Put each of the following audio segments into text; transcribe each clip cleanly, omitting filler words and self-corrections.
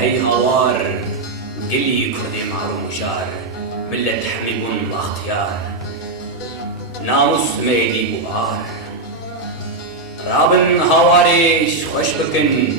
هي هوار قلي كردي معروم شار ملت حميبون باختيار ناموس ميدي بوار رابن هواري خوش بكن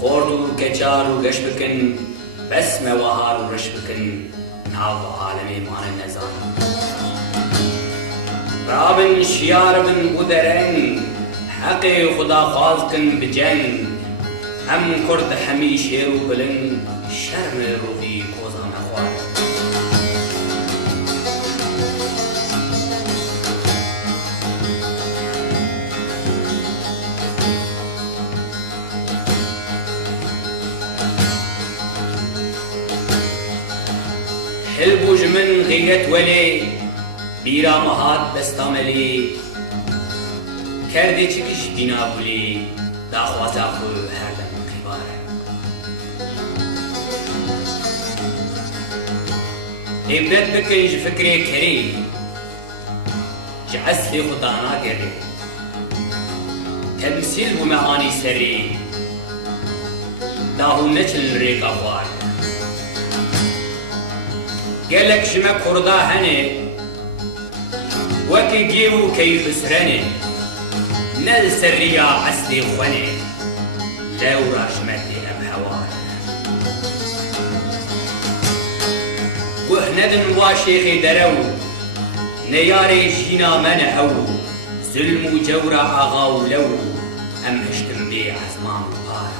خوردو كجار وقش بكن بس موهار ورش بكن ناو عالمي مان النزان رابن شيار بن بودرن حقي خدا خالقن بجن هم كرد حمي شيرو بلن شرم روفي قوزان اخوار حلبوج من غيرت ولي بيرا مهات بستاملي كردي چكش بينا بولي داخوات اخو هردم قباره ابرد بكنج فكري كري جعسلي خطانا قري تمثيل بمعاني سري داهو نچل ريق افوار قالك شما كردا هني وكي جيو كي خسرني نل سرية عسلي خواني لو راشمتي ام حوار وهندن واشيخي درو نياري جينا منعو ظلم وجورة اغاو لو ام هشتم بي عزمان وبار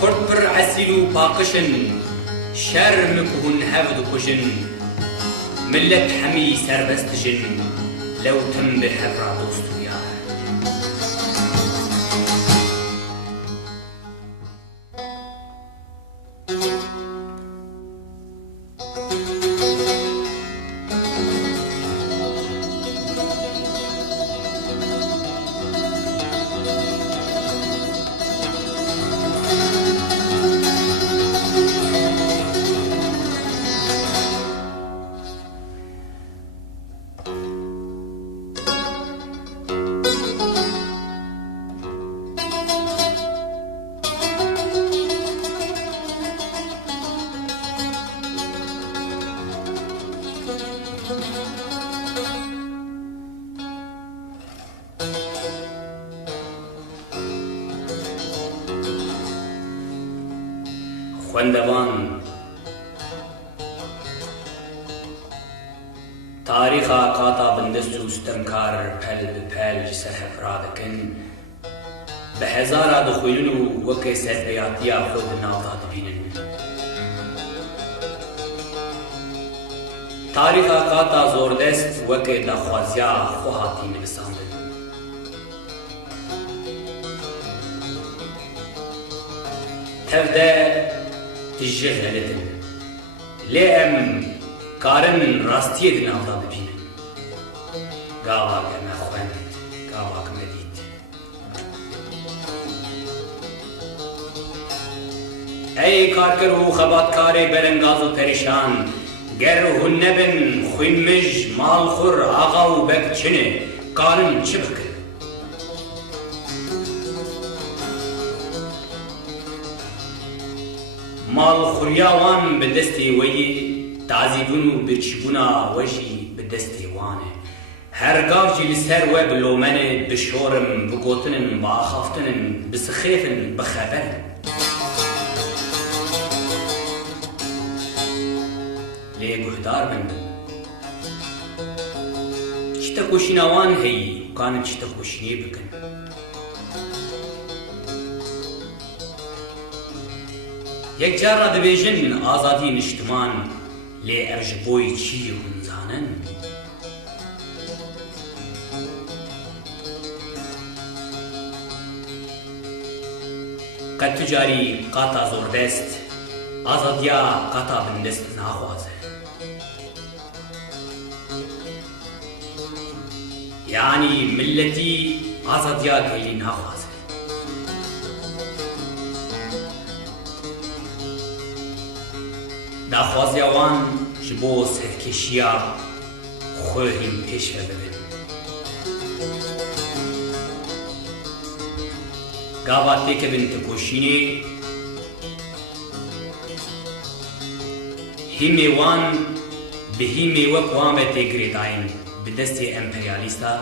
كرد بر عسلو باقشن شرم كهن هفد كشن ملت حمي سربست جن لو تم بحفرة دوستو يار خوندوان تاريخا قاطع بندستو ستمكار پل بپل سرحف رادكن بهزارا دخولنو وكي سربياتيا خود ناوتا دبينن تاريخا قاطع زوردست وكي دخوازيا خوهاتي نبساندن تفده تجهلتن لأم كارن راستيه دنا وضع ببينن قاواك مخوان قاواك مديد اي كاركر و خبات كاري برنغاز و پرشان گر هنبن خويمج مال خور آغا و بكچنه كارن چه بكن مال خورياوان بدستي وي تعذيبون بتشبونا وجي بدستي وانه هرقاف جي لسر و بلومنه بشورم بقوتنن باخافتنن بسخيفن بخبرن ليه بهدار بندن چتا كوشيناوان هي وكان چتا كوشيني بكن یک جار دبیجن آزادی نشتمان لی ارجبوی چی هنزانن قد تجاری قاطع زوردست آزادیا قاطع بندست ناخوازه یعنی ملتی آزادیا کلی ناخوازه داخوازیاوان جبو سرکشیا خوهیم پیش ببین گاوا تیک بنت کوشینی هیمی وان به هیمی وک وان به تیگری داین به دستی امپریالیستا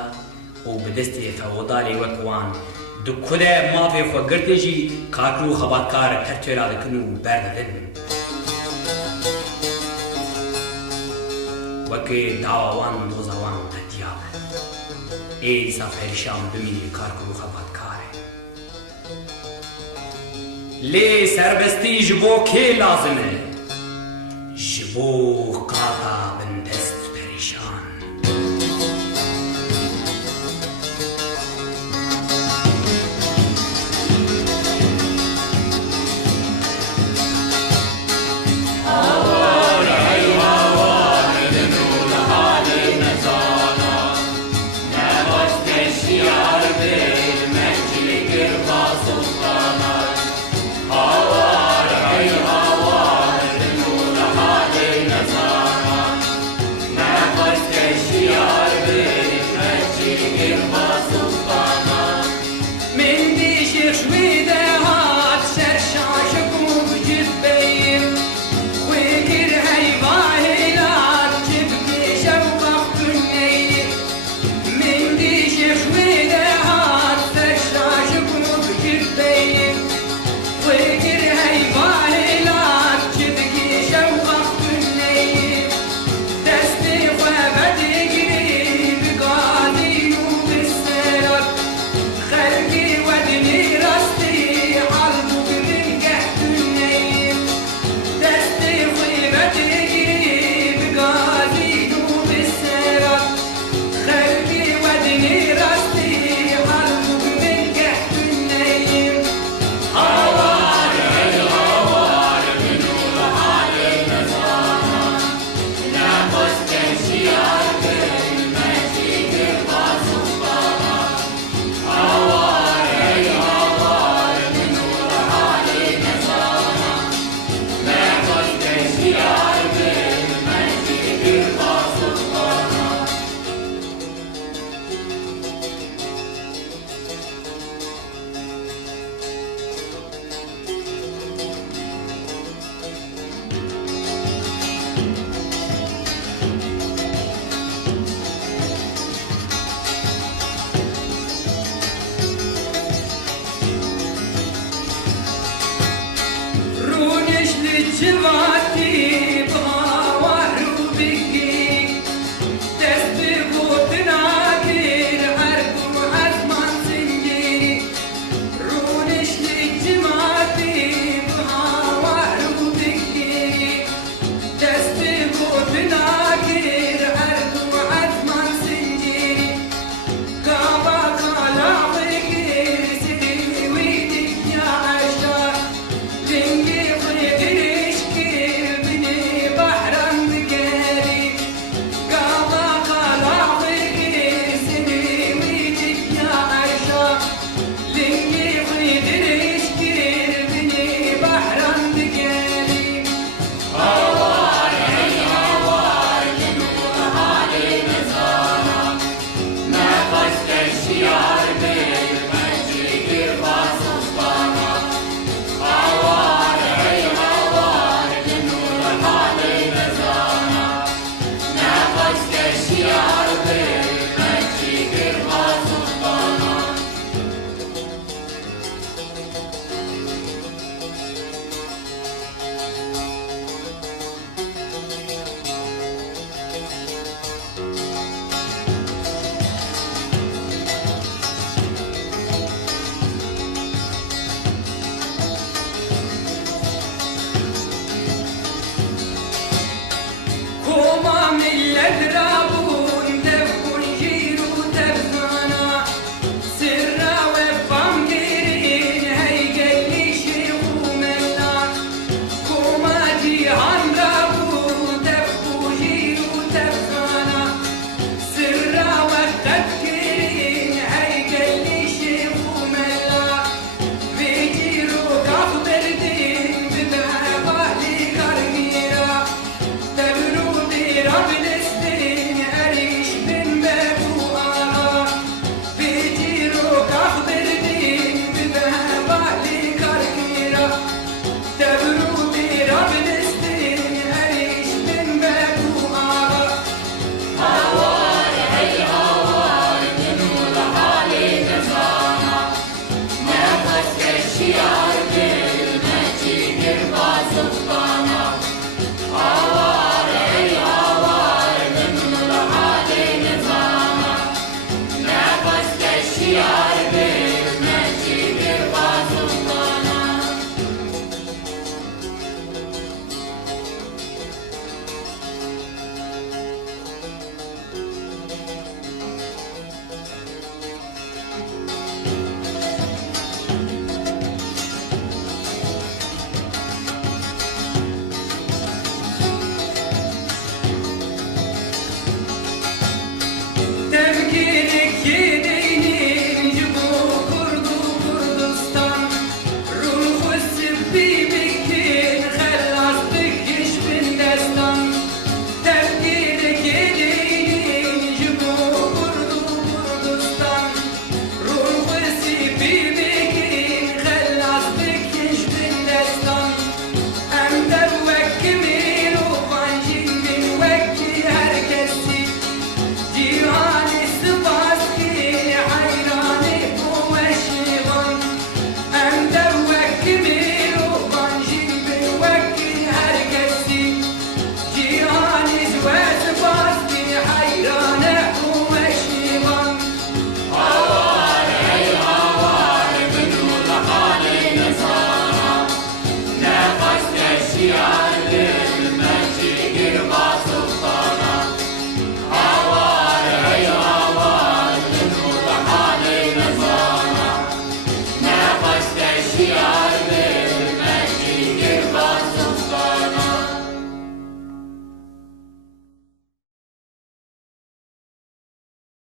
و به دستی فودالی وک وان دو کده مافی خو گرده جی کارکرو خباتکار ترتویلا دکنو برددن وکی دعوان دوزوان تدیاب ای سفرشان بمینی کارکرو خباتکاره لی سربستی جبو که لازمه جبو قاطع بن دست پریشان Yes,